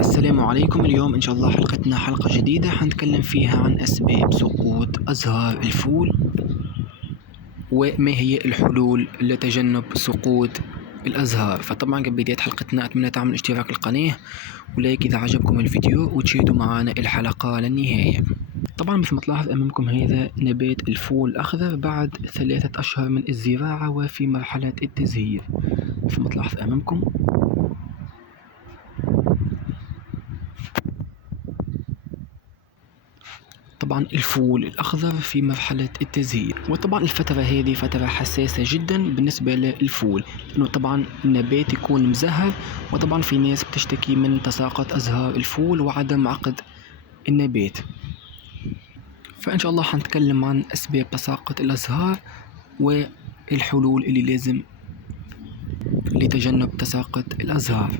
السلام عليكم. اليوم إن شاء الله حلقتنا حلقة جديدة حنتكلم فيها عن أسباب سقوط أزهار الفول، وما هي الحلول لتجنب سقوط الأزهار. فطبعا قبل بداية حلقتنا أتمنى تعملوا اشتراك القناة ولايك إذا عجبكم الفيديو وتشاهدوا معنا الحلقة للنهاية. طبعا مثل ما تلاحظ أمامكم هذا نبات الفول الأخضر بعد 3 أشهر من الزراعة وفي مرحلة التزهير مثل ما تلاحظ أمامكم. طبعا الفول الأخضر في مرحلة التزهير، وطبعا الفترة هذه فترة حساسة جدا بالنسبة للفول، لأنه طبعا النبات يكون مزهر، وطبعا في ناس بتشتكي من تساقط أزهار الفول وعدم عقد النبات. فإن شاء الله حنتكلم عن أسباب تساقط الأزهار والحلول اللي لازم لتجنب تساقط الأزهار.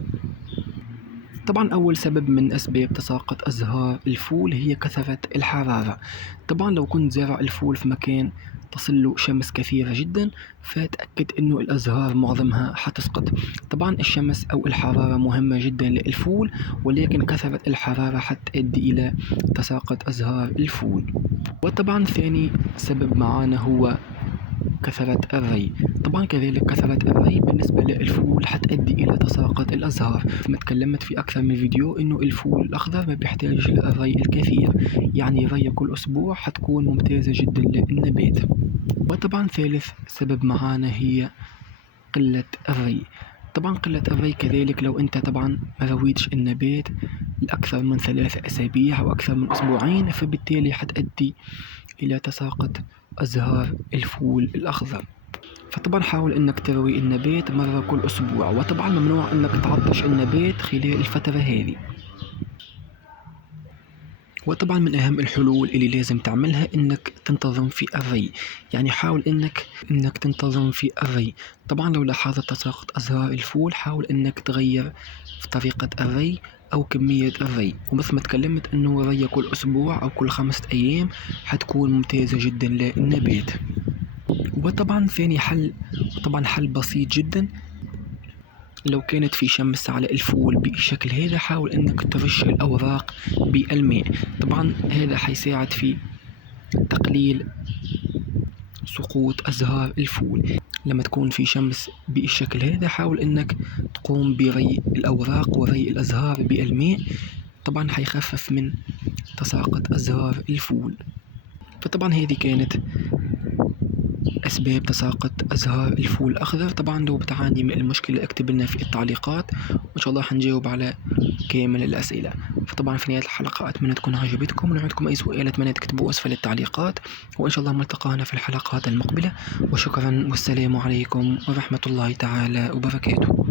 طبعا أول سبب من أسباب تساقط أزهار الفول هي كثرة الحرارة. طبعا لو كنت زارع الفول في مكان تصل له شمس كثيرة جدا فتأكد أنه الأزهار معظمها حتسقط. طبعا الشمس أو الحرارة مهمة جدا للفول، ولكن كثرة الحرارة حتؤدي إلى تساقط أزهار الفول. وطبعا ثاني سبب معانا هو كثرة الري. طبعا كذلك كثرة الري بالنسبة للفول حتؤدي إلى تساقط الأزهار. كما تكلمت في أكثر من فيديو إنه الفول الأخضر ما بيحتاج للري الكثير، يعني ري كل أسبوع حتكون ممتازة جدا للنبات. وطبعا ثالث سبب معانا هي قلة الري. طبعا قلة الري كذلك لو أنت طبعا ما رويتش النبات لأكثر من 3 أسابيع أو أكثر من أسبوعين، فبالتالي حتؤدي إلى تساقط أزهار الفول الأخضر. فطبعا حاول انك تروي النبات مرة كل اسبوع، وطبعا ممنوع انك تعطش النبات خلال الفترة هذه. وطبعا من اهم الحلول اللي لازم تعملها انك تنتظم في الري، يعني حاول انك تنتظم في الري. طبعا لو لاحظت تساقط ازهار الفول حاول انك تغير في طريقة الري او كمية الري، ومثل ما تكلمت انه ري كل اسبوع او كل 5 ايام حتكون ممتازة جدا للنبات. وطبعا ثاني حل، طبعا حل بسيط جدا، لو كانت في شمس على الفول بالشكل هذا حاول انك ترش الاوراق بالماء. طبعا هذا حيساعد في تقليل سقوط ازهار الفول. لما تكون في شمس بالشكل هذا حاول انك تقوم بري الاوراق وري الازهار بالماء، طبعا حيخفف من تساقط ازهار الفول. فطبعا هذه كانت أسباب تساقط أزهار الفول الأخضر. طبعا لو بتعاني من المشكلة اكتب لنا في التعليقات وإن شاء الله حنجاوب على كامل الأسئلة. فطبعا في نهاية الحلقة أتمنى تكون عجبتكم، ولو عندكم أي سؤال أتمنى تكتبوا أسفل التعليقات، وإن شاء الله ملتقانا في الحلقات المقبلة. وشكرا والسلام عليكم ورحمة الله تعالى وبركاته.